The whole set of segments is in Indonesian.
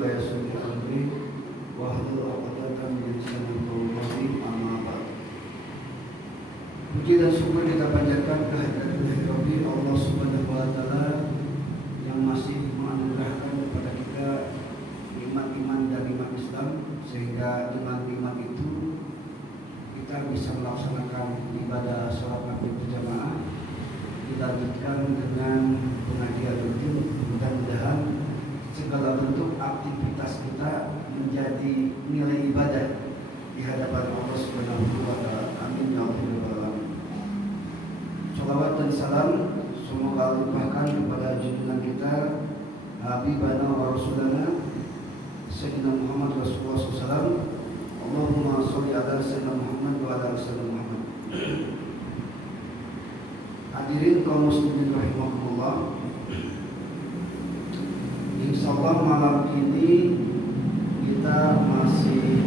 wa yassir li amri wahlul 'uqdatam min lisani yafqahu qawli. Amma ba'd. Puji dan syukur kita panjatkan kehadirat Ilahi Allah Subhanahu wa taala yang masih menganugerahkan kepada kita iman dan iman Islam, sehingga dengan iman itu kita bisa melaksanakan ibadah sholat maghrib berjamaah, dilanjutkan dengan pengajian rutin. Mudah-mudahan segala bentuk aktivitas kita menjadi nilai ibadah di hadapan Allah Subhanahu wa taala. Amin ya rabbal alamin. Shalawat dan salam semoga limpahkan kepada junjungan kita Habibana wa Rasulana Sayyidina Muhammad Rasulullah SAW. Allahumma sholli ala Sayyidina Muhammad wa ala Sayyidina Muhammad. Hadirin kaum muslimin rahimakumullah. Insyaallah malam ini kita masih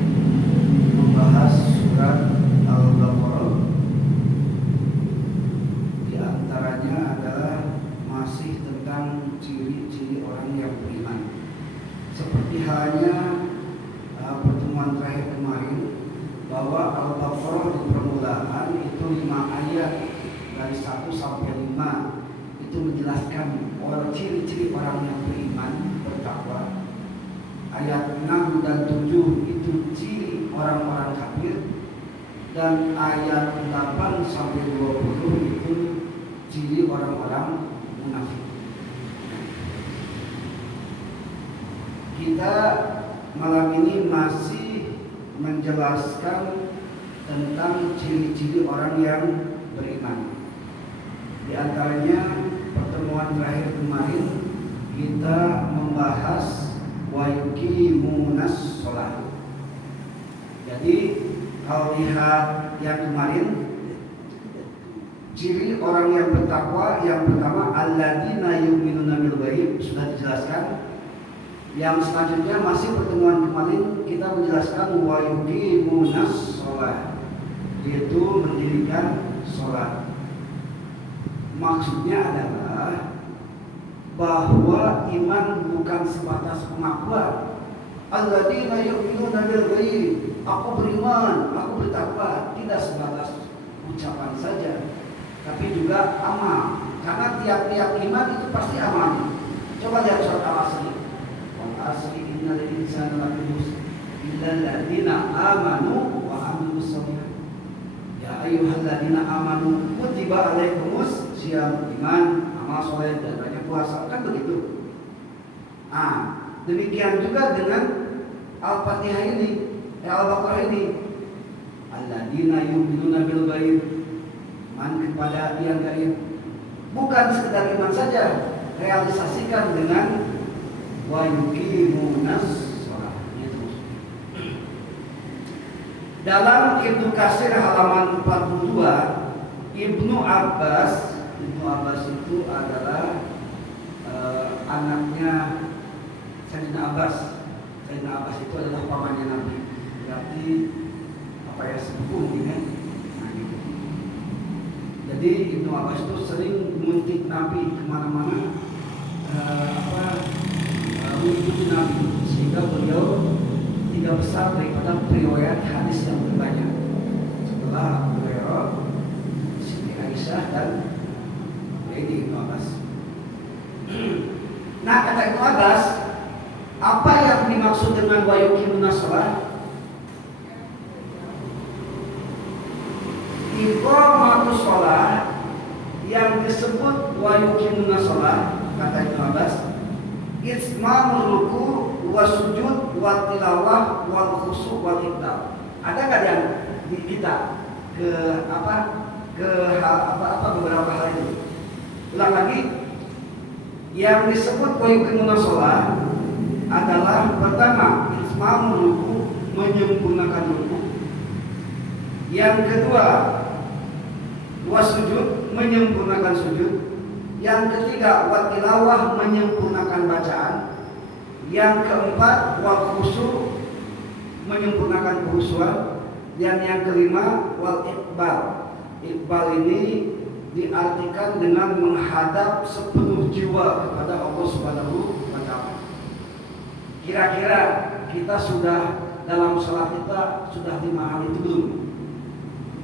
membahas surat Al-Baqarah. Di antaranya adalah masih tentang ciri-ciri orang yang beriman. Seperti halnya pertemuan terakhir kemarin, bahwa Al-Baqarah di permulaan itu 5 ayat dari 1 sampai 5 itu menjelaskan ciri-ciri orang yang beriman bertakwa. Ayat 6 dan 7 itu ciri orang-orang kafir, dan ayat 8 sampai 20 itu ciri orang-orang munafik. Kita malam ini masih menjelaskan tentang ciri-ciri orang yang beriman. Di antaranya pertemuan terakhir kemarin kita membahas wa yuqimunas shalah. Jadi kalau lihat yang kemarin, ciri orang yang bertakwa yang pertama alladzina yu'minuna bil ghaib sudah dijelaskan. Yang selanjutnya masih pertemuan kemarin kita menjelaskan wa yuqimunas shalah, yaitu mendirikan sholat. Maksudnya adalah bahwa iman bukan sebatas pengakuan. Alladzina yu'minuna bil ghaib, aku beriman, aku bertakwa, tidak sebatas ucapan saja, tapi juga amal. Karena tiap-tiap iman itu pasti amalnya. Coba lihat surat Al-Asr. Al-Asr innal insana lafi khusr illa alladzina amanu wa amilus shalihat. Ya ayyuhalladzina amanu kutiba alaikumus syiyam, iman, amal soleh, dan banyak puasa, kan begitu. Demikian juga dengan Al-Fatihah ini, Al-Baqarah ini. Alladzina yu'minuna bil ghaib, iman kepada yang gaib. Bukan sekedar iman saja, realisasikan dengan wa yuqimunas shalah. Dalam Ibnu Katsir halaman 42, Ibnu Abbas itu adalah anaknya Sayyidina Abbas. Sayyidina Abbas itu adalah pamannya Nabi. Berarti sepupu ini. Gitu. Jadi Ibnu Abbas itu sering nguntit Nabi kemana-mana, mengikuti Nabi, sehingga beliau 3 besar daripada periwayat hadis yang terbanyak setelah Abu Hurairah, Siti Aisyah, dan ini Ibnu Abbas. Nah, kata Ibnu Abbas, apa yang dimaksud dengan wa yuqimunas shalah? Iqamatus shalah yang disebut wa yuqimunas shalah, kata Ibnu Abbas, ismamul ruku wa sujud wa tilawah wal khusu' wal iqdal. Ada enggak yang di kita beberapa hal itu? Ulang lagi. Yang disebut wa yuqimunas shalah adalah pertama ismamul ruku, menyempurnakan ruku. Yang kedua wasujud, menyempurnakan sujud. Yang ketiga watilawah, menyempurnakan bacaan. Yang keempat wal khusu', menyempurnakan khusyuan. Dan yang kelima wal iqbal. Iqbal ini diartikan dengan menghadap sepenuh jiwa kepada Allah Subhanahu wa taala. Kira-kira kita sudah dalam sholat kita sudah 5 hal itu belum?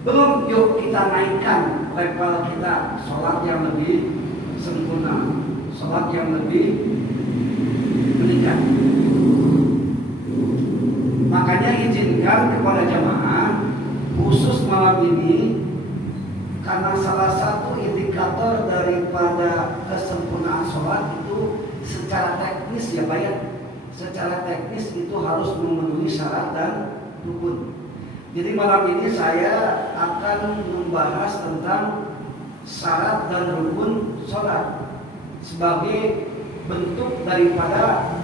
Belum, yuk kita naikkan level kita, sholat yang lebih sempurna, sholat yang lebih meningkat. Makanya izinkan kepada jamaah khusus malam ini, karena salah satu indikator daripada kesempurnaan sholat itu secara teknis ya Pak ya. Secara teknis itu harus memenuhi syarat dan rukun. Jadi malam ini saya akan membahas tentang syarat dan rukun sholat sebagai bentuk daripada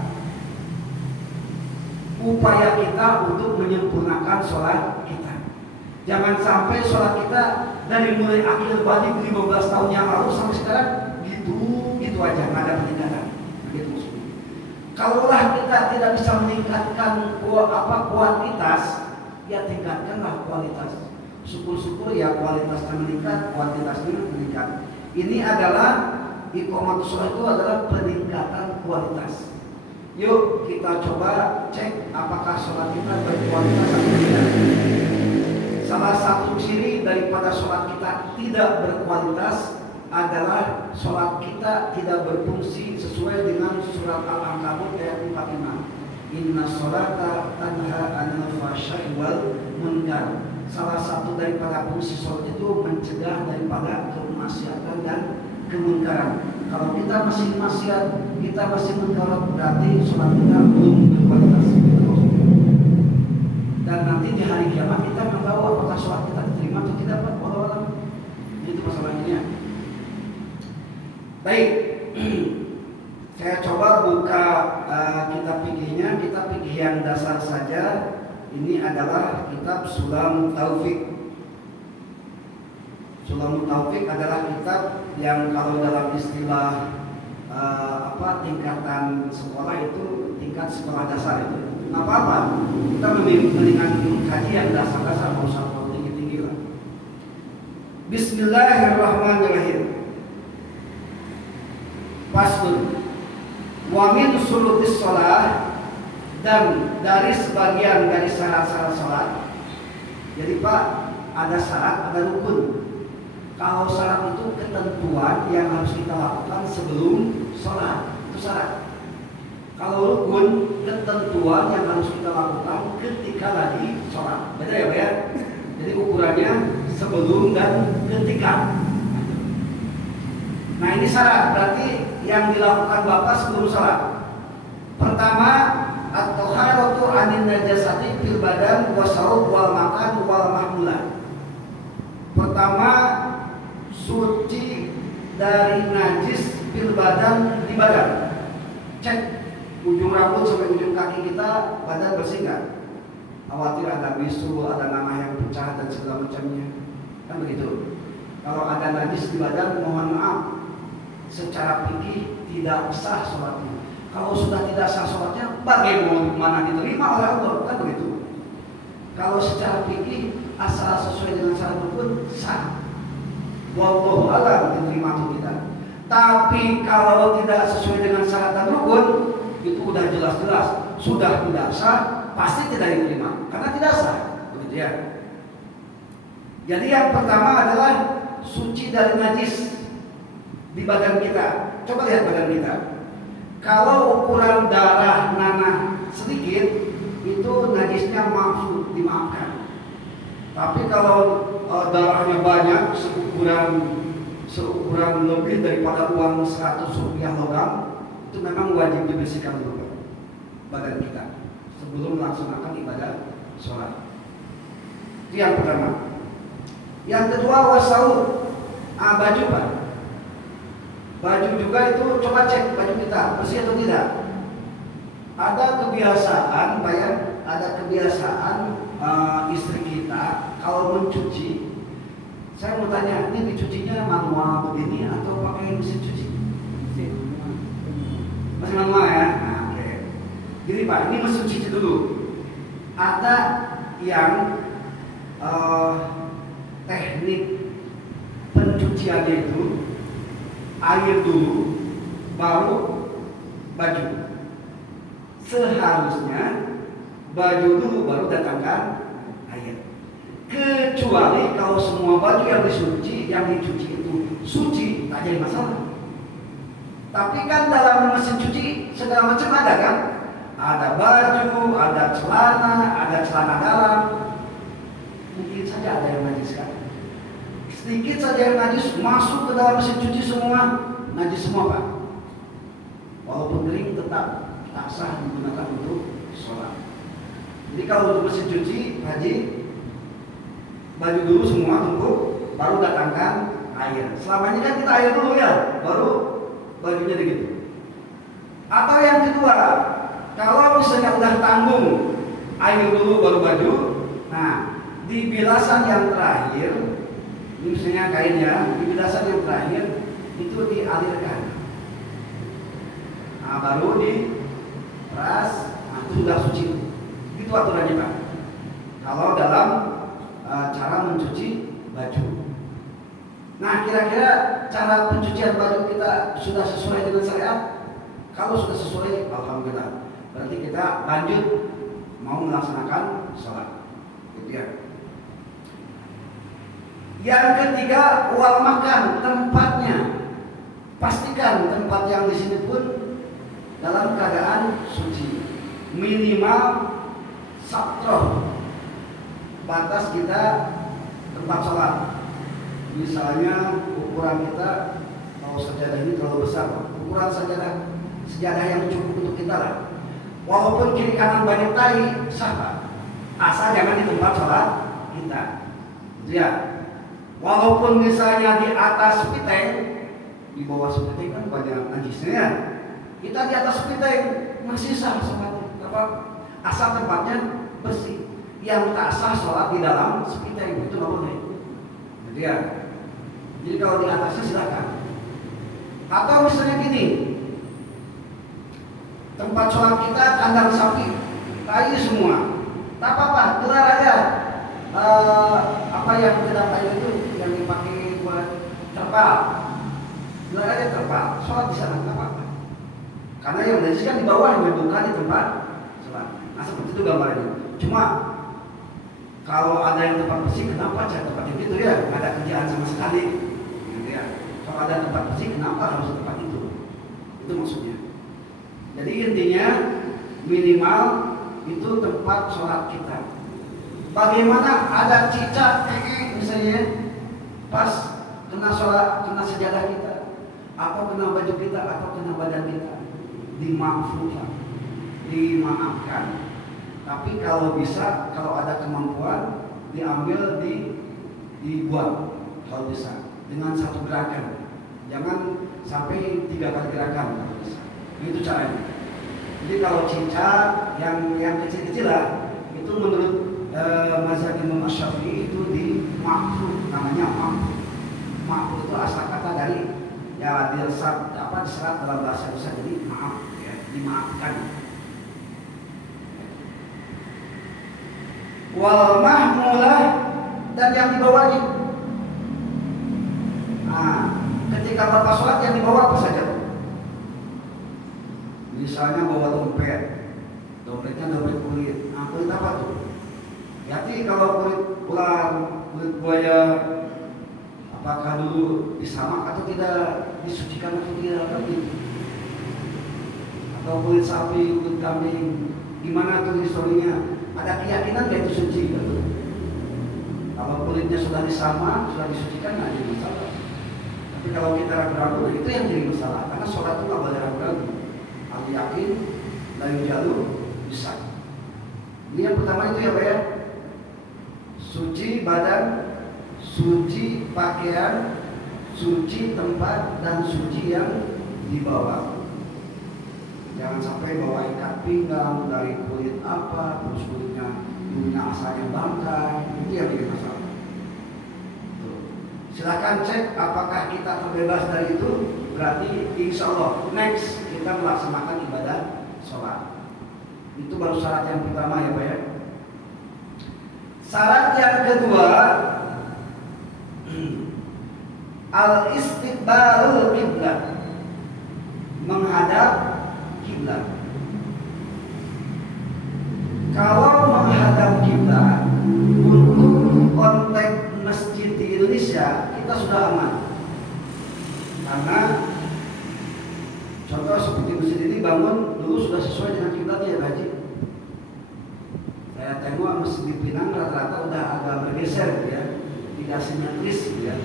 upaya kita untuk menyempurnakan sholat kita. Jangan sampai sholat kita dari mulai akhir balik 15 tahun yang lalu sampai sekarang gitu aja, nggak ada peningkatan. Gitu maksudnya. Kalaulah kita tidak bisa meningkatkan kuantitas, ya tingkatkanlah kualitas. Syukur-syukur ya kualitasnya meningkat, kuantitasnya meningkat. Ini adalah iqamatus shalah itu adalah peningkatan kualitas. Yuk kita coba cek apakah sholat kita berkualitas atau tidak. Salah satu ciri daripada sholat kita tidak berkualitas adalah sholat kita tidak berfungsi sesuai dengan surat Al-Ankabut ayat 45. Inna sholata tanha 'anil fahsya'i wal munkar. Salah satu daripada fungsi sholat itu mencegah daripada kemaksiatan dan kemungkaran. Kalau kita masih maksiat, kita masih mungkar, berarti sholat kita belum berkualitas. Dan nanti di hari kiamat kita nggak tahu apakah sholat kita diterima atau tidak, Pak. Wallahualam. Itu masalahnya. Baik, saya coba buka kitab fikihnya. Kitab fikih yang dasar saja. Ini adalah kitab Sulamut Taufik. Sulamut Taufik adalah kitab yang kalau dalam istilah tingkatan sekolah itu tingkat sekolah dasar itu. Nggak apa-apa, kita mendingan kajian dasar-dasar, mau usah tinggi-tinggi lah. Bismillahirrahmanirrahim. Faslun. Wa min syurutis shalah, dan dari sebagian dari syarat-syarat salat. Jadi Pak, ada syarat, ada rukun. Kalau syarat itu ketentuan yang harus kita lakukan sebelum sholat, itu syarat. Kalau rukun, ketentuan yang harus kita lakukan ketika lagi sholat. Beda ya Pak ya? Jadi ukurannya sebelum dan ketika. Nah ini syarat, berarti yang dilakukan Bapak sebelum sholat. Pertama, at-thaharatu 'anil najasati fil badan wa syarab wal makan wal mahmulah. Pertama, suci dari najis fil badan, di badan. Cek ujung rambut sampai ujung kaki kita, badan bersih nggak? Khawatir ada bisul, ada nanah yang pecah dan segala macamnya. Kan begitu. Kalau ada najis di badan, mohon maaf, secara fikih tidak sah sholatnya. Kalau sudah tidak sah sholatnya, bagaimana diterima oleh Allah? Kan begitu. Kalau secara fikih asal sesuai dengan syarat rukun sah. Wallahu a'lam diterima atau tidak. Tapi kalau tidak sesuai dengan syarat dan rukun, itu udah jelas-jelas sudah tidak sah, pasti tidak diterima karena tidak sah. Begitu ya. Jadi yang pertama adalah suci dari najis di badan kita. Coba lihat badan kita. Kalau ukuran darah nanah sedikit, itu najisnya maafun, dimaafkan. Tapi kalau darahnya banyak, seukuran lebih daripada uang 100 rupiah logam, itu memang wajib dibersihkan dulu badan kita sebelum melaksanakan ibadah sholat. Itu yang pertama. Yang kedua, wasaud, baju Pak. Baju juga itu coba cek baju kita bersih atau tidak. Ada kebiasaan Pak ya, ada kebiasaan istri kita kalau mencuci, saya mau tanya, ini dicucinya manual begini atau pakai mesin cuci? Masih manual ya? Nah, oke. Jadi Pak, ini mesin cuci dulu. Ada yang teknik pencuciannya itu air dulu, baru baju. seharusnya baju dulu baru datangkan air. Kecuali kalau semua baju yang dicuci itu suci, tak jadi masalah. Tapi kan dalam mesin cuci segala macam ada kan? Ada baju, ada celana dalam. Mungkin saja ada yang najis kan? Sedikit saja yang najis masuk ke dalam mesin cuci semua, najis semua Pak. Walaupun kering tetap tak sah digunakan untuk sholat. Jadi kalau untuk mesin cuci, Haji, baju dulu semua tunggu, baru datangkan air. Selama ini kan kita air dulu ya, baru bajunya begitu. Atau yang kedua, kalau misalnya udah tanggung air dulu baru baju, nah di bilasan yang terakhir, ini misalnya kainnya, di bilasan yang terakhir itu dialirkan. Nah baru diperas, nah itu sudah suci. Itu aturannya Pak. Kalau dalam cara mencuci baju. Nah kira-kira cara pencucian baju kita sudah sesuai dengan syariat? Kalau sudah sesuai, alhamdulillah. Berarti kita lanjut mau melaksanakan sholat. Gitu ya. Yang ketiga, wal makan, tempatnya. Pastikan tempat yang di sini pun dalam keadaan suci. Minimal satroh, batas kita tempat sholat. Misalnya ukuran kita, kalau sajadah ini terlalu besar, ukuran sejadah yang cukup untuk kita lah. Walaupun kiri kanan banyak tai, sah Pak. Asal jangan di tempat sholat kita. Gitu ya. Walaupun misalnya di atas piteng, di bawah piteng kan banyak najisnya. Kita di atas piteng masih sah sholat. Asal tempatnya bersih. Yang tak sah sholat di dalam piteng itu nggak boleh. Gitu ya. Jadi kalau di atasnya silakan. Atau misalnya gini, tempat sholat kita kandang sapi, tai semua, tak apa-apa, gelar aja apa yang tidak kayu itu yang dipakai buat terpal, gelar aja terpal, sholat di sana tak apa-apa. Karena yang najis kan di bawahnya, bukan di tempat sholat. Nah seperti itu gambarnya. Cuma kalau ada yang tempat bersih, kenapa cari tempat itu ya? Nggak ada kerjaan sama sekali. Gitu ya. Kalau ada tempat bersih, kenapa harus tempat itu? Itu maksudnya. Jadi intinya minimal itu tempat sholat kita. Bagaimana ada cicak misalnya pas kena sholat, kena sejadah kita, atau kena baju kita, atau kena badan kita, dimaafkan. Tapi kalau bisa, kalau ada kemampuan, diambil, dibuang kalau bisa dengan satu gerakan. Jangan sampai 3 kali gerakan kalau bisa. Itu caranya. Jadi kalau cicak yang kecil-kecil lah, itu menurut mazhab Imam Syafi'i itu dimakruh, namanya makruh. Makruh itu asal kata dari ya diserat dalam bahasa Indonesia, jadi maaf ya, dimaafkan. Wal mahmulah, dan yang dibawain. Nah, ketika bapak sholat yang dibawa apa saja? Misalnya bawa dompetnya dompet kulit. Nah, kulit apa tuh? Hati kalau kulit ular, kulit buaya, apakah dulu disamak atau tidak, disucikan atau tidak, kan gitu. Atau kulit sapi, kulit kambing, gimana tuh historinya? Ada keyakinan nggak itu suci? Gitu. Kalau kulitnya sudah disamak, sudah disucikan, nggak jadi masalah. Tapi kalau kita ragu-ragu, nah itu yang jadi masalah. Karena sholat itu nggak boleh ragu-ragu. Al yakin, layu jalur, bisa. Ini yang pertama itu ya Pak ya. Suci badan, suci pakaian, suci tempat, dan suci yang dibawa. Jangan sampai bawa ikat pinggang dari kulit apa, terus kulitnya dulunya asalnya bangkai, itu yang jadi masalah. Tuh. Silakan cek apakah kita terbebas dari itu. Berarti insya Allah next kita melaksanakan ibadah sholat. Itu baru syarat yang pertama ya Pak ya. Syarat yang kedua, al-istiqbalul qiblat, menghadap kiblat. Kalau menghadap kiblat untuk konteks masjid di Indonesia kita sudah aman, karena contoh seperti masjid ini bangun dulu sudah sesuai dengan kiblatnya ya Pak Haji. Saya tengok masjid di Pinang rata-rata udah agak bergeser gitu ya, tidak simetris gitu ya.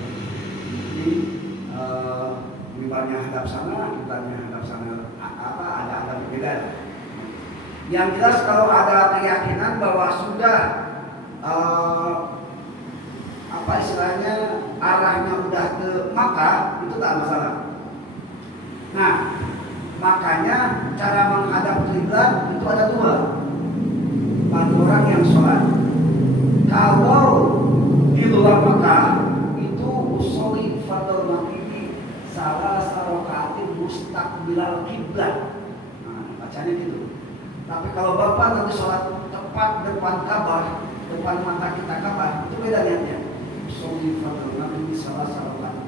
Jadi kiblatnya hadap sana, kiblatnya hadap sana, ada perbedaan. Yang jelas kalau ada keyakinan bahwa sudah istilahnya arahnya udah ke Makkah, itu tak masalah. Nah, makanya cara menghadap kiblat itu ada dua bagi orang yang sholat. Kalau di luar Makkah itu usolli fardhu maghrib salah sarokaatin mustaqbilal kiblat. Nah, bacanya gitu. Tapi kalau Bapak nanti sholat tepat depan Ka'bah, depan mata kita Ka'bah, itu beda niatnya. Usolli fardhu maghrib salah sarokaatin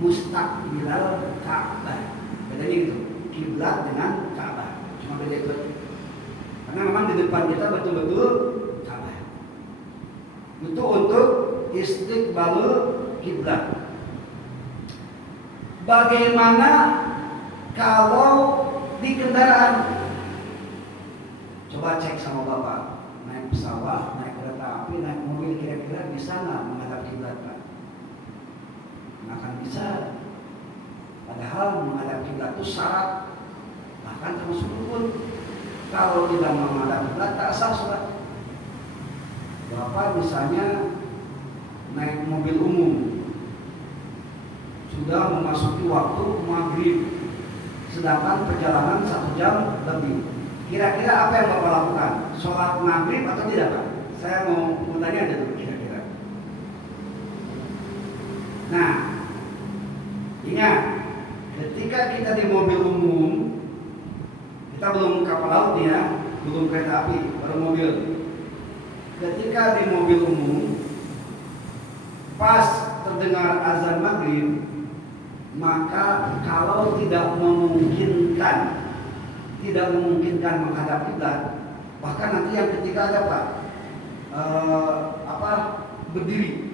mustaqbilal Ka'bah. Bedanya gitu, kiblat dengan Ka'bah. Cuma beda itu. Karena memang di depan kita betul-betul Ka'bah. Itu untuk istiqbalul kiblat. Bagaimana kalau di kendaraan? Coba cek sama Bapak, naik pesawat, naik kereta api, naik mobil, kira-kira bisa nggak menghadap kiblat Pak? Nggak akan bisa. Padahal menghadap kiblat itu syarat, bahkan termasuk rukun. Kalau tidak menghadap kiblat tak sah sholat. Bapak misalnya naik mobil umum, sudah memasuki waktu maghrib, sedangkan perjalanan 1 jam lebih. Kira-kira apa yang Bapak lakukan? Sholat maghrib atau tidak Pak? Saya mau tanya aja dulu kira-kira. Nah, ingat, ketika kita di mobil umum, kita belum kapal laut ya, belum kereta api, baru mobil. Ketika di mobil umum, pas terdengar azan maghrib, maka kalau tidak memungkinkan menghadap kiblat, bahkan nanti yang ketiga ada Pak, berdiri.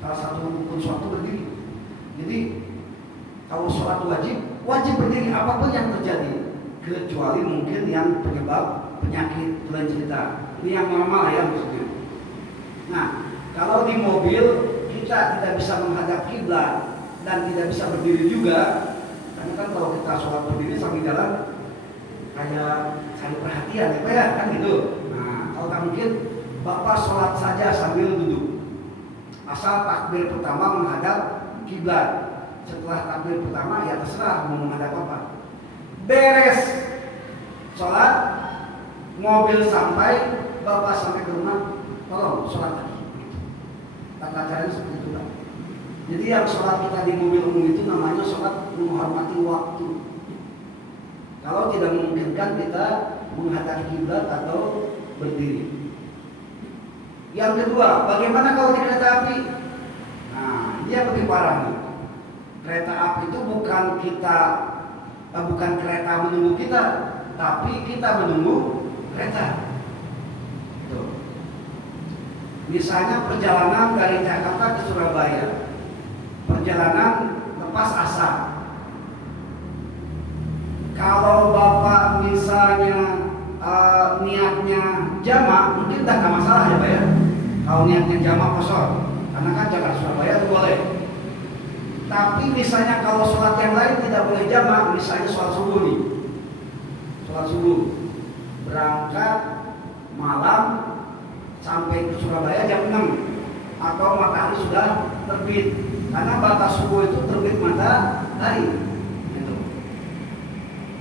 Salah satu rukun sholat berdiri. Jadi kalau sholat wajib berdiri apapun yang terjadi, kecuali mungkin yang penyebab penyakit lain cerita. Ini yang normal ya maksudnya. Nah, kalau di mobil kita tidak bisa menghadap kiblat dan tidak bisa berdiri juga, karena kan kalau kita sholat berdiri sambil jalan kayak cari perhatian ya Pak ya, kan gitu. Nah, kalau tak mungkin Bapak sholat saja sambil duduk, asal takbir pertama menghadap kiblat. Setelah takbir pertama ya terserah mau menghadap apa. Beres sholat, mobil sampai, Bapak sampai ke rumah, tolong sholat lagi. Tata caranya seperti itu Pak. Jadi yang sholat kita di mobil umum itu namanya sholat menghormati waktu. Kalau tidak memungkinkan kita menghadap kiblat atau berdiri. Yang kedua, bagaimana kalau di kereta api? Nah, dia lebih parah nih. Kereta api itu bukan kereta menunggu kita, tapi kita menunggu kereta. Tuh. Misalnya perjalanan dari Jakarta ke Surabaya, perjalanan lepas asa. Kalau Bapak misalnya niatnya jamak, mungkin tak masalah ya Pak ya. Kalau niatnya jamak kosong, karena kan Jakarta Surabaya itu boleh. Tapi misalnya kalau sholat yang lain tidak boleh jamak, misalnya sholat subuh nih, sholat subuh, berangkat malam sampai ke Surabaya jam 6 atau matahari sudah terbit, karena batas subuh itu terbit matahari.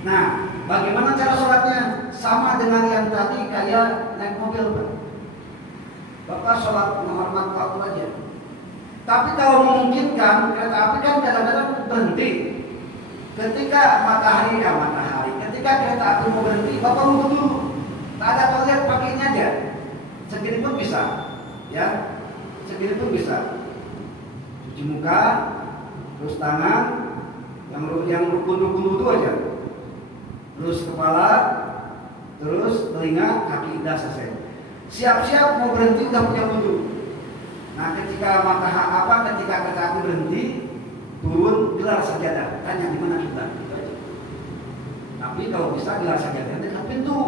Nah, bagaimana cara sholatnya? Sama dengan yang tadi kayak naik mobil Pak. Bapak sholat menghormat waktu aja. Tapi kalau memungkinkan, kereta api kan kadang-kadang berhenti. Ketika ketika kereta api mau berhenti, Bapak nunggu dulu. Tak ada toilet, pakainya aja. Segini pun bisa, ya. Segini pun bisa. Cuci muka, terus tangan, yang rukun-rukun itu aja. Terus kepala, terus telinga, kaki udah selesai. Siap-siap mau berhenti udah punya wudhu. Nah ketika ketika kereta api berhenti, turun gelar sajadah, tanya di mana kiblat. Tapi kalau bisa gelar sajadah dekat pintu,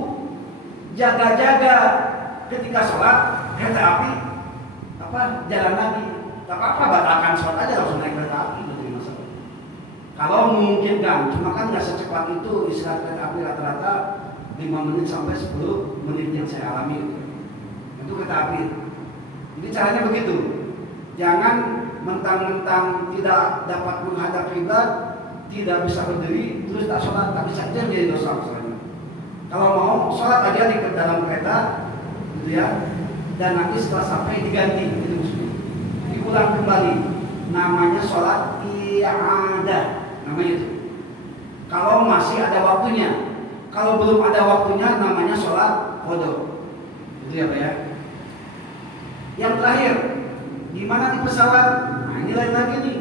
jaga-jaga ketika sholat kereta api jalan lagi. Tak apa batalkan sholat aja langsung naik kereta api itu masalah. Kalau memungkinkan, cuma kan nggak secepat itu istirahat kereta api rata-rata 5 menit sampai 10 menit yang saya alami itu kereta api. Jadi caranya begitu. Jangan mentang-mentang tidak dapat menghadap kiblat, tidak bisa berdiri, terus tak sholat, tak bisa jadi dosa misalnya. Kalau mau sholat aja di dalam kereta, gitu ya. Dan nanti setelah sampai diganti, itu maksudnya. Diulang kembali. Namanya sholat i'adah, namanya itu. Kalau masih ada waktunya. Kalau belum ada waktunya, namanya sholat qada. Itu ya Pak ya. Yang terakhir, gimana di pesawat? Nah ini lain lagi nih.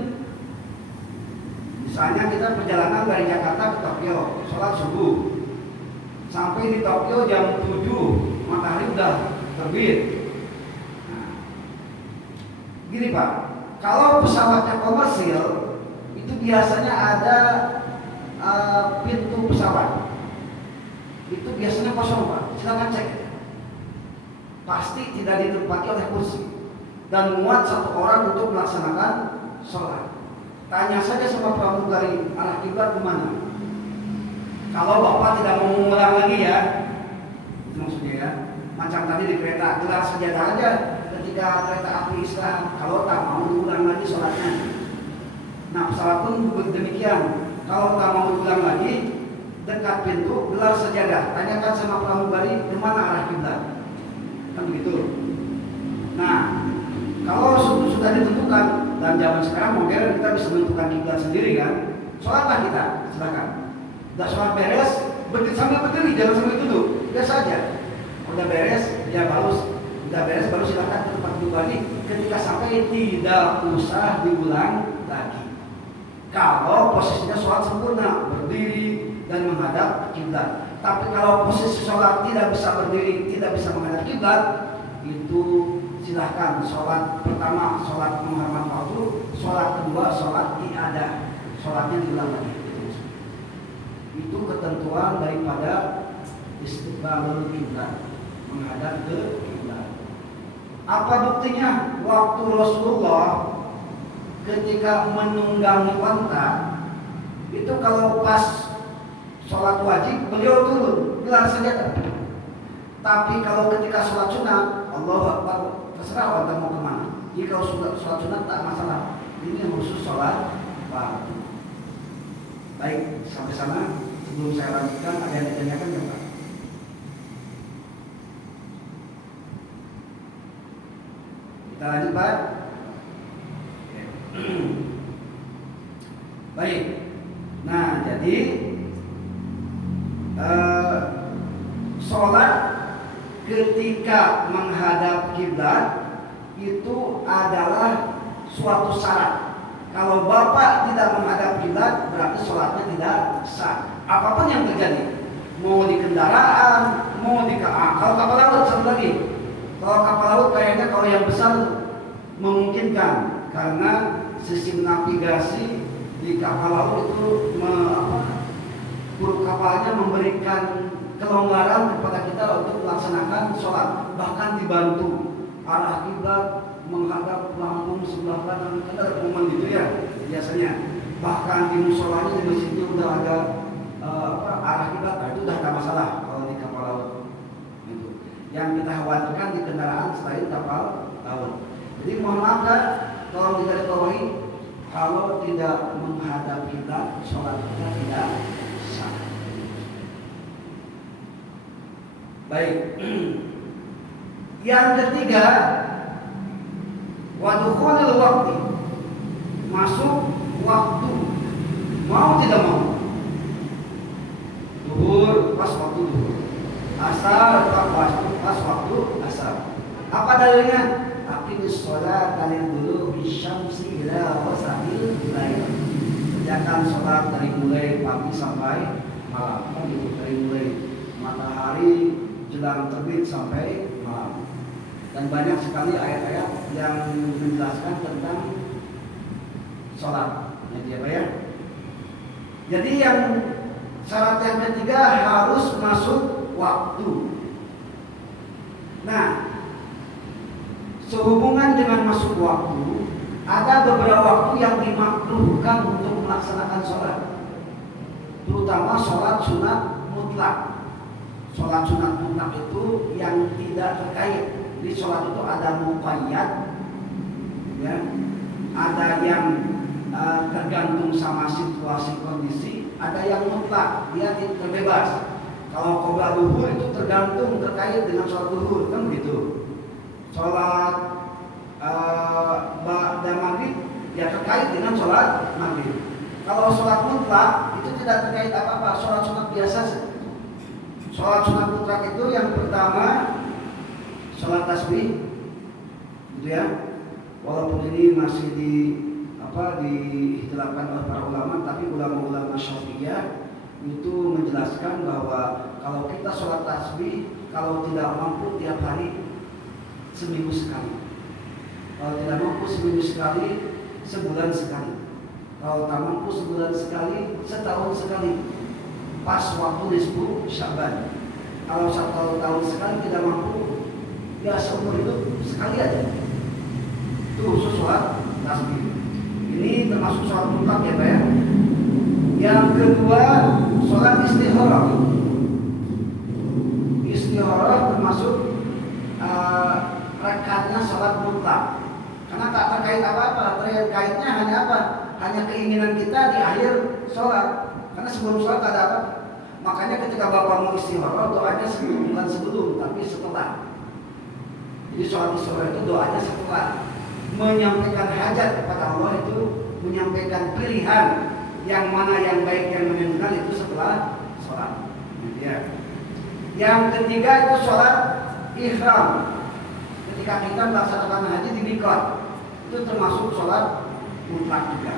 Misalnya kita perjalanan dari Jakarta ke Tokyo, sholat subuh. Sampai di Tokyo jam 7, matahari udah terbit. Nah, gini Pak, kalau pesawatnya komersil, itu biasanya ada pintu pesawat. Itu biasanya kosong Pak, silakan cek. Pasti tidak ditempati oleh kursi dan muat satu orang untuk melaksanakan sholat. Tanya saja sama pramugari arah kiblat kemana. Kalau Bapak tidak mau mengulang lagi ya, itu maksudnya ya. Macam tadi di kereta, gelar sajadah aja ketika kereta api istirahat. Kalau tak mau diulang lagi sholatnya. Nah pesawat pun demikian. Kalau tak mau diulang lagi, dekat pintu gelar sajadah. Tanyakan sama pramugari kemana arah kiblat. Kan begitu. Nah, kalau sudah ditentukan dan zaman sekarang modern kita bisa menentukan kiblat sendiri kan. Sholatlah kita, silakan. Udah sholat beres, sambil berdiri, jangan sambil duduk. Biasa aja. Udah beres, ya udah beres baru silakan ke tempat duduk lagi. Ketika sampai tidak usah diulang lagi. Kalau posisinya sholat sempurna, berdiri dan menghadap kiblat. Tapi kalau posisi sholat tidak bisa berdiri, tidak bisa menghadap kiblat, itu silahkan sholat pertama sholat menghormat waktu, sholat kedua sholat i'adah, sholatnya diulang lagi. Itu ketentuan daripada istiqbalul kiblat, menghadap ke kiblat. Apa buktinya? Waktu Rasulullah ketika menunggangi wanita, itu kalau pas sholat wajib beliau turun gelar sajadah. Tapi kalau ketika sholat sunat, Allahu Akbar, terserah wanita mau kemana. Jadi kalau sholat sunat tak masalah. Ini khusus sholat fardu. Baik, sampai sana. Sebelum saya lanjutkan, ada yang ditanyakan ya Pak? Kita lanjut Pak. Baik. Nah, jadi sholat ketika menghadap kiblat itu adalah suatu syarat. Kalau Bapak tidak menghadap kiblat, berarti sholatnya tidak sah. Apapun yang terjadi, mau di kendaraan, mau di kalau kapal laut satu lagi. Kalau kapal laut kayaknya kalau yang besar memungkinkan karena sistem navigasi di kapal laut itu buruk kapalnya memberikan kelonggaran kepada kita untuk melaksanakan sholat, bahkan dibantu arah kiblat menghadap lambung sebelah kanan, kan ada pengumuman gitu ya biasanya. Bahkan di musholanya di masjidnya udah ada arah kiblat, itu udah ada masalah kalau di kapal laut. Gitu. Yang kita khawatirkan di kendaraan selain kapal laut. Jadi mohon maaf kan, kalau tidak diketahui, kalau tidak menghadap kiblat, sholat kita tidak sah. Baik. Yang ketiga, wadukhulul waktu, masuk waktu, mau tidak mau. Duhur pas waktu duhur, asar pas waktu asar. Apa dalilnya? Aqimis sholat kalian dulu bisyamsi ila wasabil lail. Kerjakan sholat dari mulai pagi sampai malam. Dari mulai matahari jelang terbit sampai malam. Dan banyak sekali ayat-ayat yang menjelaskan tentang sholat. Ya. Jadi yang syarat yang ketiga harus masuk waktu. Nah, sehubungan dengan masuk waktu, ada beberapa waktu yang dimakruhkan untuk melaksanakan sholat, terutama sholat sunat mutlak. Sholat sunat mutlak itu yang tidak terkait. Di sholat itu ada muqayyad, ya, ada yang tergantung sama situasi kondisi, ada yang mutlak, dia terbebas. Kalau qobliyah duhur itu tergantung terkait dengan sholat duhur, kan begitu. Sholat ba'da maghrib ya terkait dengan sholat maghrib. Kalau sholat mutlak itu tidak terkait apa-apa, sholat sunat biasa. Sholat sunat mutlak itu yang pertama sholat tasbih, gitu ya. Walaupun ini masih diistilahkan oleh para ulama, tapi ulama-ulama Syafi'iyah itu menjelaskan bahwa kalau kita sholat tasbih, kalau tidak mampu tiap hari, seminggu sekali. Kalau tidak mampu seminggu sekali, sebulan sekali. Kalau tak mampu sebulan sekali, setahun sekali. Pas waktu nisfu Sya'ban. Kalau 1 tahun sekali tidak mampu, ya seumur hidup sekali aja. Itu khusus sholat tasbih. Ini termasuk sholat mutlak ya Pak ya. Yang kedua sholat istikharah. Istikharah termasuk rekatnya sholat mutlak. Karena tak terkait apa-apa. Terkaitnya hanya apa? Hanya keinginan kita di akhir sholat. Karena sebelum sholat ada apa? Makanya ketika Bapak mau istikharah, doanya bukan sebelum, tapi setelah. Jadi sholat istikharah itu doanya setelah menyampaikan hajat kepada Allah, itu menyampaikan pilihan yang mana yang baik, yang mana yang benar, itu setelah sholat. Ya. Yang ketiga itu sholat ihram. Ketika kita melaksanakan haji di miqat, itu termasuk sholat mutlak juga.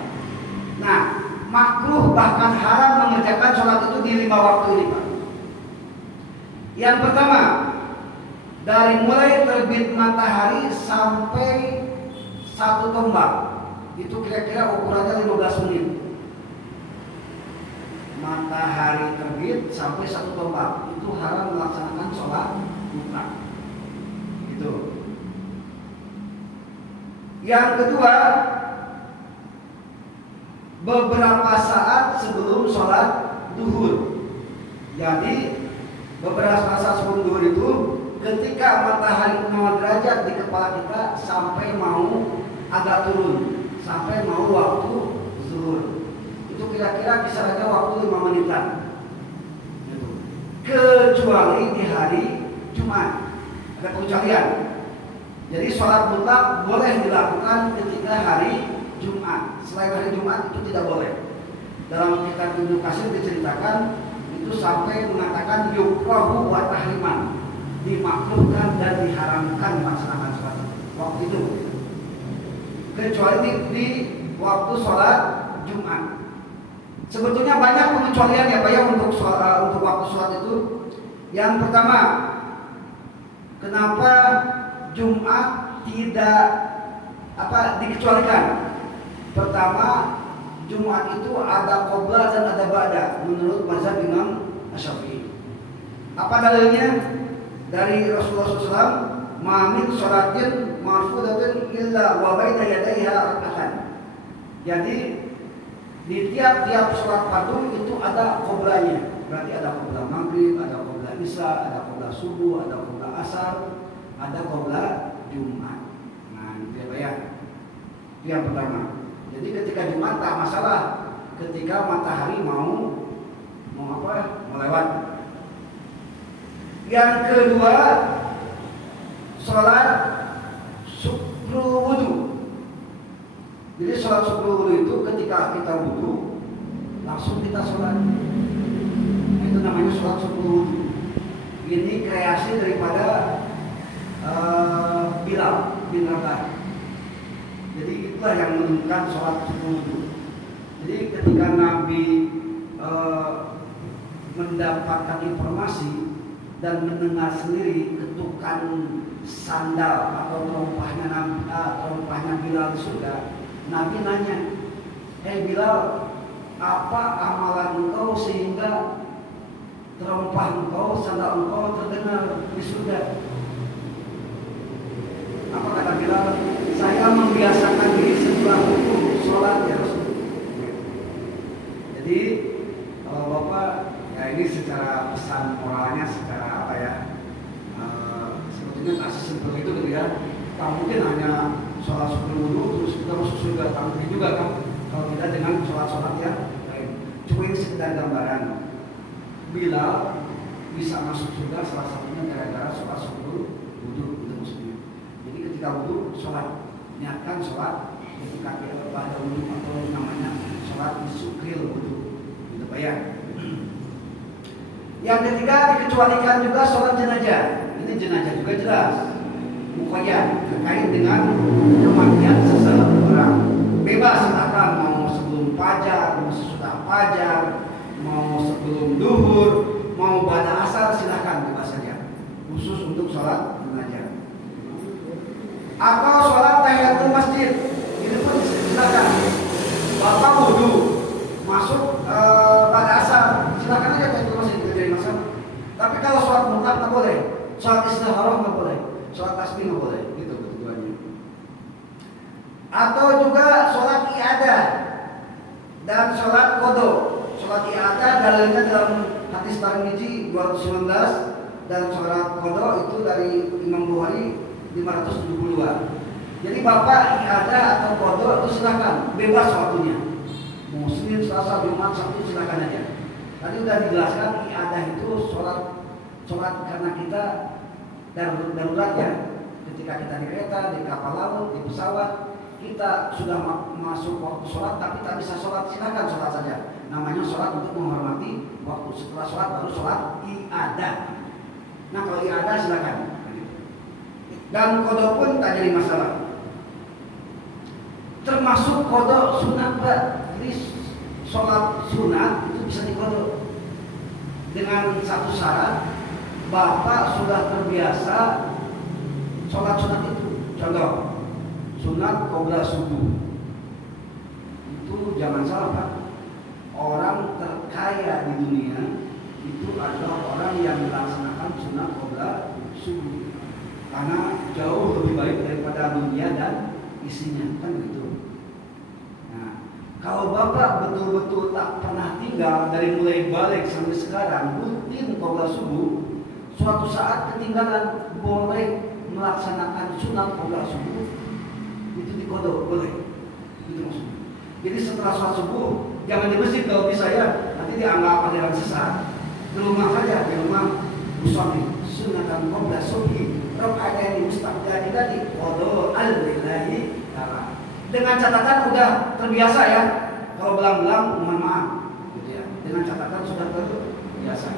Nah, makruh bahkan haram mengerjakan sholat itu di 5 waktu ini Pak. Yang pertama, dari mulai terbit matahari sampai 1 tombak, itu kira-kira ukurannya 15 menit. Matahari terbit sampai 1 tombak, itu haram melaksanakan sholat mutlak. Itu. Yang kedua, beberapa saat sebelum sholat duhur. Jadi beberapa saat sebelum duhur itu ketika matahari 0 derajat di kepala kita sampai mau agak turun, sampai mau waktu zuhur. Itu kira-kira kisarannya waktu 5 menitan. Kecuali di hari Jumat, ada pengecualian. Jadi sholat mutlak boleh dilakukan ketika hari Jumat. Selain hari Jumat itu tidak boleh. Dalam kitab Ibnu Katsir diceritakan itu sampai mengatakan yukrahu wa tahriman, dimakruhkan dan diharamkan melaksanakan sholat waktu itu, kecuali di waktu sholat Jumat. Sebetulnya banyak pengecualian ya Pak ya untuk waktu sholat itu. Yang pertama, kenapa Jumat tidak dikecualikan? Pertama, Jumat itu ada qoblah dan ada ba'da menurut mazhab Imam Syafi'i. Apa dalilnya? Dari Rasulullah SAW, ma min sholatin marfudatin illa wa baina yadayha rak'atan. Jadi di tiap-tiap sholat fardu itu ada qoblahnya. Berarti ada qoblah maghrib, ada qoblah isya, ada qoblah subuh, ada qoblah asar, ada qoblah Jumat. Nah, itu ya Pak ya. Itu yang pertama. Jadi ketika Jumat tak masalah, ketika matahari mau melewat. Yang kedua, sholat syukru wudu. Jadi sholat syukru wudu itu ketika kita wudu langsung kita sholat. Itu namanya sholat syukru wudu. Ini kreasi daripada Bilal bin Rabah. Jadi itulah yang menentukan sholat wudu. Jadi ketika Nabi mendapatkan informasi dan mendengar sendiri ketukan sandal atau terompahnya Bilal di surga, Nabi nanya, "Hei Bilal, apa amalan engkau sehingga terompah engkau, sandal engkau terdengar di surga?" Apa kata Bilal? "Saya membiasakan diri setelah wudu sholat ya Rasul." Jadi kalau Bapak, ya ini secara pesan moralnya, secara apa ya, sebetulnya tak sesimpel itu gitu ya. Tak mungkin hanya sholat sebelum wudu terus kita masuk surga, tak mungkin juga kan kalau kita dengan sholat-sholat yang lain. Cuma ini sekedar gambaran. Bilal bisa masuk surga salah satunya gara-gara sholat sebelum wudu, itu maksudnya. Jadi ketika wudu sholat, niatkan sholat, ketika pada wudu atau namanya sholat sukril wudu, gitu Pak ya. Yang ketiga, dikecualikan juga sholat jenazah. Ini jenazah juga jelas, mukoyat terkait dengan kematian seseorang. Bebas silakan, mau sebelum fajar, mau sesudah fajar, mau sebelum duhur, mau pada asar, silakan bebas saja. Khusus untuk sholat jenazah. Atau sholat tahiyatul masjid, ini pun silakan. Bapak wudu, masuk pada asar, silakan aja tahiyatul masjid, tidak jadi masalah. Tapi kalau sholat mutlak nggak boleh, sholat istikharah nggak boleh, sholat tasbih nggak boleh, gitu ketentuannya. Atau juga sholat i'adah dan sholat qada. Sholat i'adah dalilnya dalam hadis Tirmidzi 219 dan sholat qada itu dari Imam Bukhari 572. Jadi Bapak i'adah atau qada itu silakan, bebas waktunya. Mau Senin, Selasa, Jumat, Sabtu silakan aja. Tadi sudah dijelaskan i'adah itu sholat karena kita darurat ya. Ketika kita di kereta, di kapal laut, di pesawat, kita sudah masuk waktu sholat tapi tak bisa sholat, silakan sholat saja. Namanya sholat untuk menghormati waktu. Setelah sholat baru sholat i'adah. Nah kalau i'adah silakan. Dan qada pun tak jadi masalah. Termasuk qada sunat Pak. Jadi sholat sunat itu bisa diqada dengan satu syarat, Bapak sudah terbiasa sholat sunat itu. Contoh, sunat qobla subuh itu jangan salah Pak, orang terkaya di dunia itu adalah orang yang melaksanakan sunat qobla subuh, karena jauh lebih baik daripada dunia dan isinya, kan begitu. Nah, kalau Bapak betul-betul tak pernah tinggal dari mulai balik sampai sekarang rutin qobla subuh, suatu saat ketinggalan, boleh melaksanakan sunat qobla subuh itu diqada, boleh. Itu maksudnya. Jadi setelah sholat subuh jangan di masjid kalau bisa ya, nanti dianggap aliran sesat. Di rumah saja, di rumah usolli sunatan qobla subuh rakaataini mustaqbilati tadi qada al-lillahi ta'ala. Dengan catatan udah terbiasa ya. Kalau belang-belang mohon maaf gitu ya. Dengan catatan sudah terbiasa.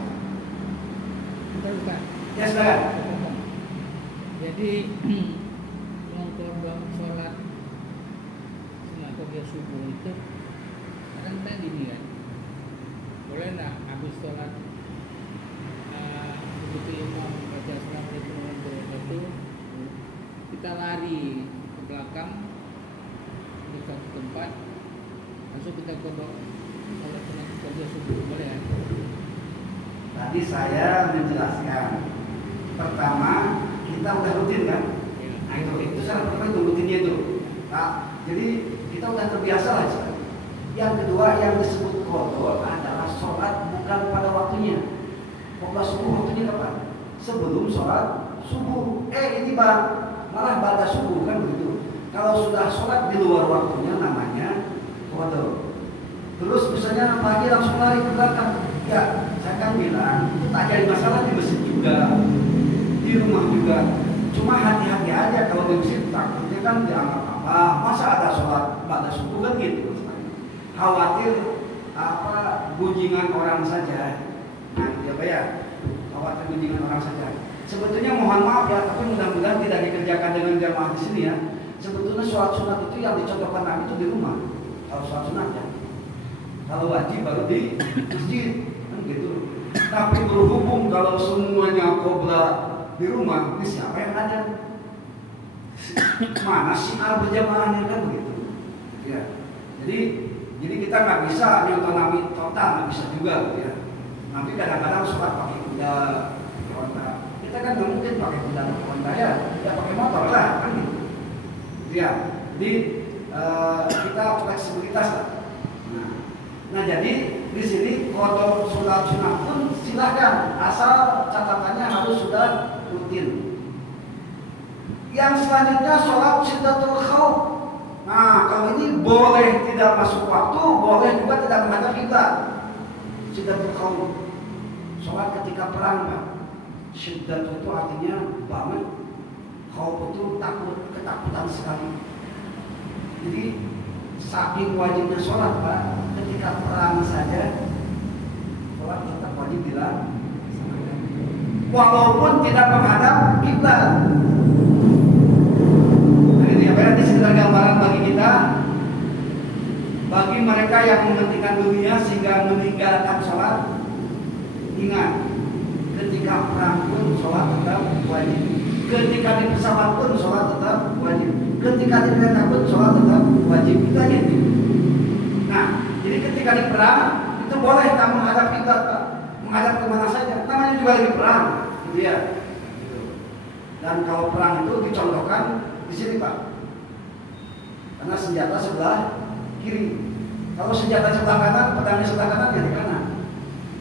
Bukan. Ya silakan. Jadi mengkorban sholat sunat qobla subuh itu kan tadi nih kan, boleh nggak habis sholat begitu imam baca assalamualaikum warahmatullahi wabarakatuh kita lari ke belakang di satu tempat langsung kita qada sholat sunat qobla subuh, boleh ya? Tadi saya menjelaskan, pertama kita udah rutin kan, nah itu syarat pertama itu rutinnya itu. Nah, jadi kita udah terbiasa lah sekarang. Yang kedua yang disebut qada adalah sholat bukan pada waktunya. Qobla subuh waktunya kapan? Sebelum sholat subuh. Ini malah pada subuh kan begitu. Kalau sudah sholat di luar waktunya namanya qada. Terus misalnya pagi langsung lari ke belakang. Ya, saya kan bilang itu tak jadi masalah di masjid juga, di rumah juga. Cuma hati-hati aja kalau di masjid, takutnya kan dianggap apa? Masa ada sholat pada subuh kan gitu. Khawatir apa gunjingan orang saja. Nah, apa ya? Khawatir gunjingan orang saja. Sebetulnya mohon maaf ya, tapi mudah-mudahan tidak dikerjakan dengan jamaah di sini ya. Sebetulnya sholat sunat itu yang dicontohkan Nabi itu di rumah. Kalau sholat sunat ya. Kalau wajib baru di masjid. Gitu. Tapi berhubung kalau semuanya qobla di rumah, ini siapa yang ada? Mana syiar berjamaahnya kan begitu. Ya. Jadi kita nggak bisa nyontoh Nabi total, nggak bisa juga gitu ya. Nanti kadang-kadang sholat pakai kuda, onta. Kita kan nggak mungkin pakai kuda onta ya pakai motor lah kan gitu. Ya. Jadi kita fleksibilitas lah. Nah jadi di sini kodok sholat sunnah pun silahkan, asal catatannya harus sudah rutin. Yang selanjutnya sholat syiddatul khauf. Nah kalau ini boleh tidak masuk waktu, boleh juga tidak menghadap kiblat. Syiddatul khauf, sholat ketika perang Pak. Syiddat itu artinya banget, khauf itu takut, ketakutan sekali. Jadi saking wajibnya sholat Pak, ketika perang saja sholat tetap wajib dilaksanakan, walaupun tidak menghadap kiblat. Berarti sekedar gambaran bagi kita, bagi mereka yang mementingkan dunia sehingga meninggalkan sholat. Ingat, ketika perang pun sholat tetap wajib, ketika di pesawat pun sholat tetap wajib, ketika di kereta pun sholat tetap wajib. Itu aja. Nah, jadi ketika di perang itu boleh kamu menghadap kiblat Pak, menghadap kemana saja. Namanya juga lagi perang, gitu ya. Dan kalau perang itu dicontohkan di sini Pak. Karena senjata sebelah kiri. Kalau senjata sebelah kanan, pedangnya sebelah kanan, ya di kanan.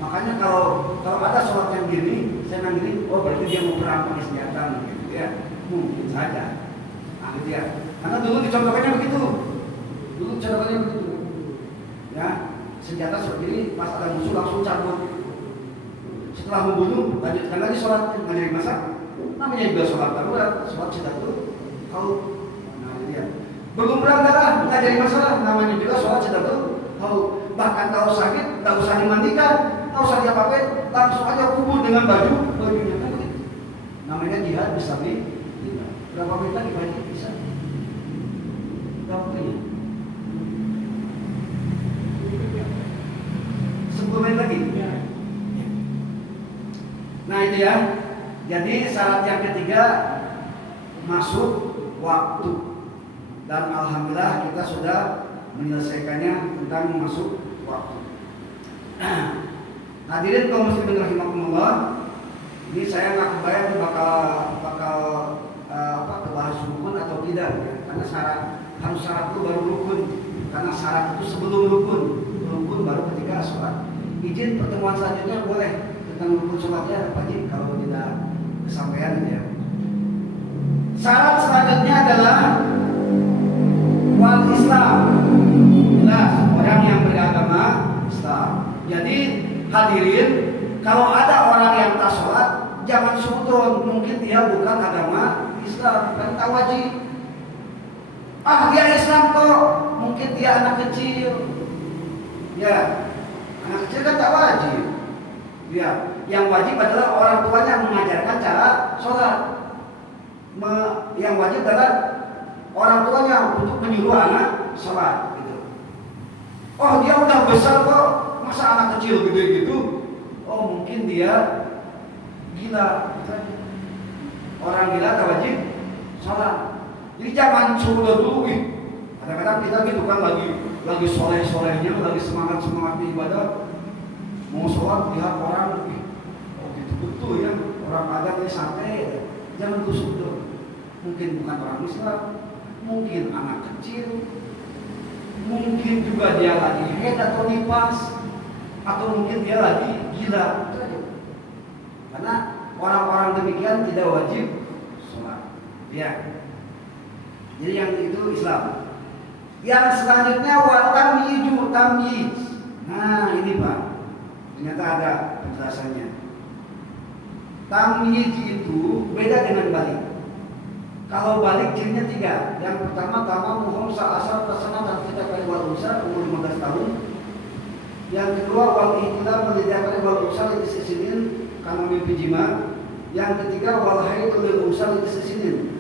Makanya kalau ada sholat yang gini, saya bilang gini, oh berarti dia mau perang pakai senjata, gitu ya. Mungkin saja. Nah, gitu ya. Karena dulu dicontohkannya begitu. Ya, senjata seperti ini, pas ada musuh langsung cabut. Setelah membunuh, lanjutkan lagi sholatnya, nggak jadi masak. Namanya juga sholat darurat, sholat syiddatul khauf. Nah, itu ya. Bergumram darah, nggak jadi masalah, namanya juga sholat syiddatul khauf. Bahkan kalau sakit, nggak usah dimandikan, nggak usah diapa-apain, langsung aja kubur dengan bajunya kan begitu. Namanya jihad bisa berapa menit lagi Pak? Bisa? Berapa menit? 10 menit lagi? Ya. Nah itu ya. Jadi syarat yang ketiga masuk waktu. Dan alhamdulillah kita sudah menyelesaikannya tentang masuk waktu. Hadirin kaum muslimin rahimakumullah. Ini saya nggak kebayang bakal bahas rukun atau tidak ya. Karena harus syarat itu baru rukun. Karena syarat itu sebelum rukun baru ketika sholat. Izin pertemuan selanjutnya boleh tentang rukun sholatnya Pak Haji kalau tidak kesampaian ya. Syarat selanjutnya adalah wal Islam, jelas orang yang beragama Islam. Jadi hadirin, kalau ada orang yang tak sholat, jangan sudon, mungkin dia bukan agama Islam, kan tak wajib. Dia Islam kok, mungkin dia anak kecil. Ya, anak kecil kan tak wajib. Ya, yang wajib adalah orang tuanya mengajarkan cara sholat. Yang wajib adalah orang tuanya untuk menyuruh anak sholat gitu. Oh dia udah besar kok, masa anak kecil gede gitu? Oh mungkin dia gila. Orang gila tak wajib sholat. Jadi jangan suruh dulu. Kadang-kadang kita gitu kan lagi soleh-solehnya, lagi semangat-semangatnya ibadah, mau sholat lihat orang, oh gitu betul ya, orang ada di santai, jangan tusuk dulu. Mungkin bukan orang Islam, mungkin anak kecil, mungkin juga dia lagi head atau nifas, atau mungkin dia lagi gila. Karena orang-orang demikian tidak wajib sholat. Ya. Jadi yang itu Islam. Yang selanjutnya wa tamyiz. Nah ini Pak, ternyata ada penjelasannya. Tamyiz itu beda dengan balik. Kalau balik cirinya 3. Yang pertama muhum asal tersenat dan tidak kali wal unsar umur 15 tahun. Yang kedua wal ihtilam melidahkan wal unsar di sisinin karena mimpi jima. Yang ketiga wal haid lil unsar di sisinin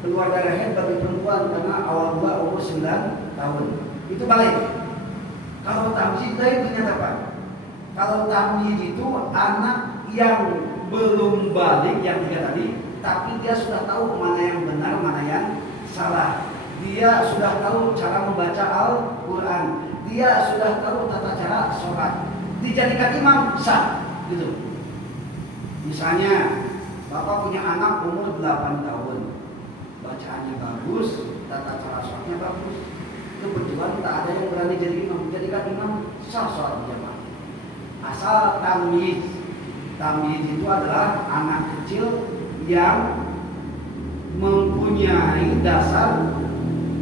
keluar darah haid bagi perempuan karena awal buah umur 9 tahun. Itu balik. Kalau tamyiz itu ternyata Pak, Kalau tamyiz itu anak yang belum balik yang 3 tadi, tapi dia sudah tahu mana yang benar, mana yang salah. Dia sudah tahu cara membaca Al-Quran. Dia sudah tahu tata cara sholat. Dijadikan imam sah, gitu. Misalnya, Bapak punya anak umur 8 tahun, bacaannya bagus, tata cara sholatnya bagus. Kebetulan tak ada yang berani jadi imam, jadikan imam sah sholat berjamaah. Asal tamyiz. Tamyiz itu adalah anak kecil yang mempunyai dasar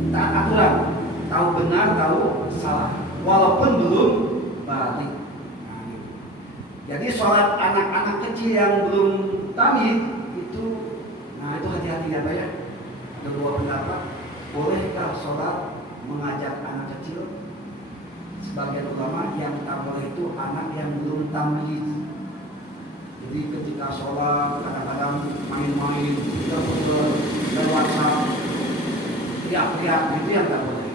taat aturan, tahu benar, tahu salah, walaupun belum balik. Nah, gitu. Jadi sholat anak-anak kecil yang belum tamyiz itu, nah itu hati-hati ya Pak ya. Ada 2 pendapat. Bolehkah sholat mengajak anak kecil? Sebagian ulama yang tak boleh itu anak yang belum tamyiz. Jadi ketika sholat kadang-kadang main-main, tidak betul dan WhatsApp, teriak-teriak, itu yang tak boleh.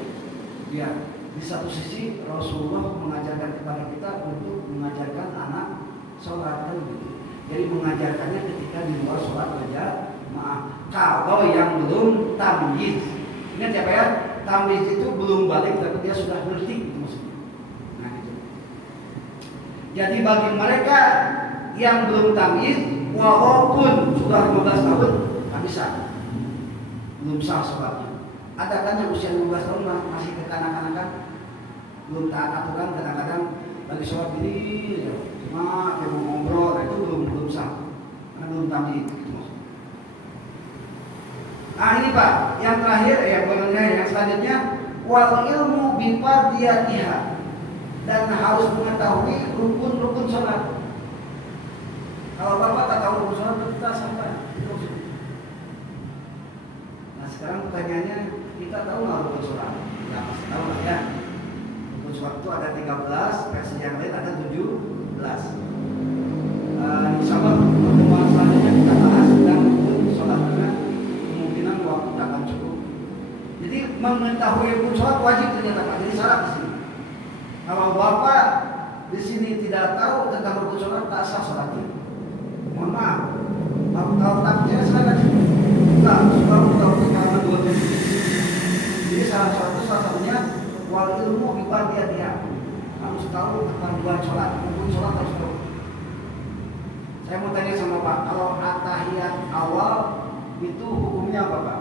Ya, di satu sisi Rasulullah mengajarkan kepada kita untuk mengajarkan anak sholat kan gitu. Jadi mengajarkannya ketika di luar sholat berjamaah. Kalau yang belum tamyiz, ingat ya Pak ya, tamyiz itu belum balik tapi dia sudah ngerti itu maksudnya. Nah gitu. Jadi bagi mereka yang belum tamyiz, walaupun sudah 15 tahun, tak bisa, belum sah sholatnya. Ada kan yang usia 15 tahun masih kekanak-kanakan, belum taat aturan, kadang-kadang lagi sholat ini, ya, cuma dia mau ngobrol, nah itu belum sah, karena belum tamyiz. Gitu maksudnya. Nah ini Pak, yang terakhir yang selanjutnya, wal ilmu bifardiyatiha, dan harus mengetahui rukun-rukun sholat. Kalau Bapak tak tahu rukun sholat, kita sampai. Nah sekarang pertanyaannya, kita tahu nggak rukun sholat? Ya pasti tahu lah ya. Rukun sholat itu ada 13, versi yang lain ada 17. Insya Allah pertemuan selanjutnya kita bahas tentang rukun sholat, karena kemungkinan waktu tak akan cukup. Jadi mengetahui rukun sholat wajib ternyata Pak. Jadi syarat di sini. Kalau Bapak di sini tidak tahu tentang rukun sholat, tak sah sholatnya. Mohon maaf. Kalau tak percaya silakan. Nah, sudah tahu karena 27. Jadi salah satunya wal ilmu bifardiyatiha. Harus tahu ketentuan sholat. Rukun sholat harus tahu. Saya mau tanya sama Pak, kalau at-tahiyat awal itu hukumnya apa Pak?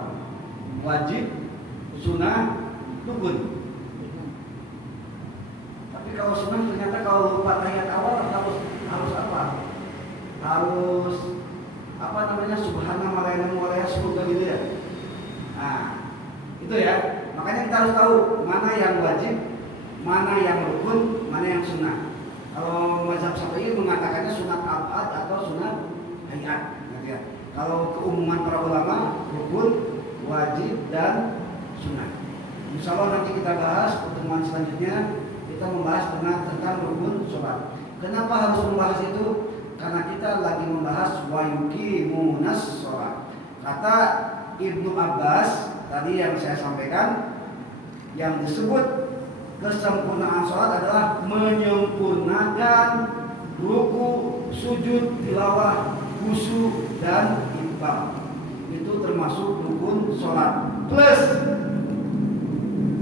Wajib, sunnah, rukun. Tapi kalau sunnah ternyata kalau lupa tahiyat awal harus apa? Harus apa namanya, subhanallah wa bihamdihi gitu ya. Nah, itu ya. Makanya kita harus tahu mana yang wajib, mana yang rukun, mana yang sunnah. Kalau mazhab Syafi'i mengatakannya sunat abad atau sunat hayat, gitu ya. Kalau keumuman para ulama rukun, wajib dan sunnah. Insya Allah nanti kita bahas pertemuan selanjutnya, kita membahas tentang rukun sholat. Kenapa harus membahas itu? Karena kita lagi membahas wa yuqimunas sholat. Kata Ibnu Abbas tadi yang saya sampaikan, yang disebut kesempurnaan sholat adalah menyempurnakan ruku, sujud, tilawah, khusyuk dan infaq. Itu termasuk rukun sholat plus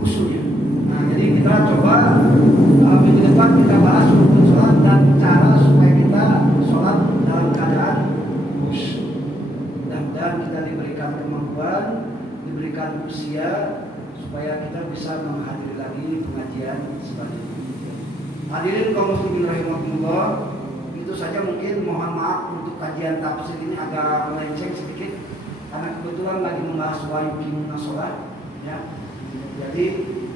khusyuknya. Nah, jadi kita coba minggu depan kita bahas rukun sholat dan cara supaya kita sholat dalam keadaan khusyuk. Dan kita diberikan kemampuan, diberikan usia supaya kita bisa menghadiri lagi pengajian selanjutnya. Hadirin kaum muslimin rahimakumullah, itu saja mungkin. Mohon maaf untuk kajian tafsir ini agak melenceng sedikit karena kebetulan lagi membahas wa yuqimunas sholat ya. Jadi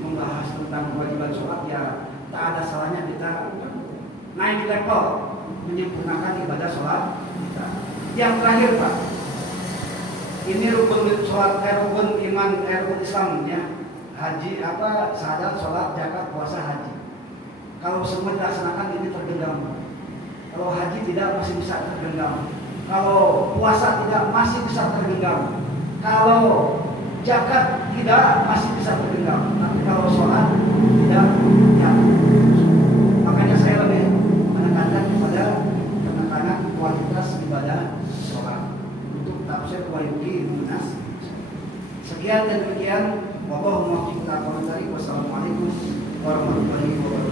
membahas tentang kewajiban sholat ya, tak ada salahnya kita naik level menyempurnakan ibadah sholat kita. Yang terakhir Pak, ini rukun sholat, rukun iman, rukun Islam ya. Haji apa, syahadat, sholat, zakat, puasa, haji. Kalau semua dilaksanakan ini tergenggam. Kalau haji tidak masih bisa tergenggam. Kalau puasa tidak masih bisa tergenggam. Kalau zakat tidak masih bisa tergenggam. Tapi kalau sholat tidak, ya. Makanya saya lebih Sekian dan demikian. Wassalamualaikum warahmatullahi wabarakatuh.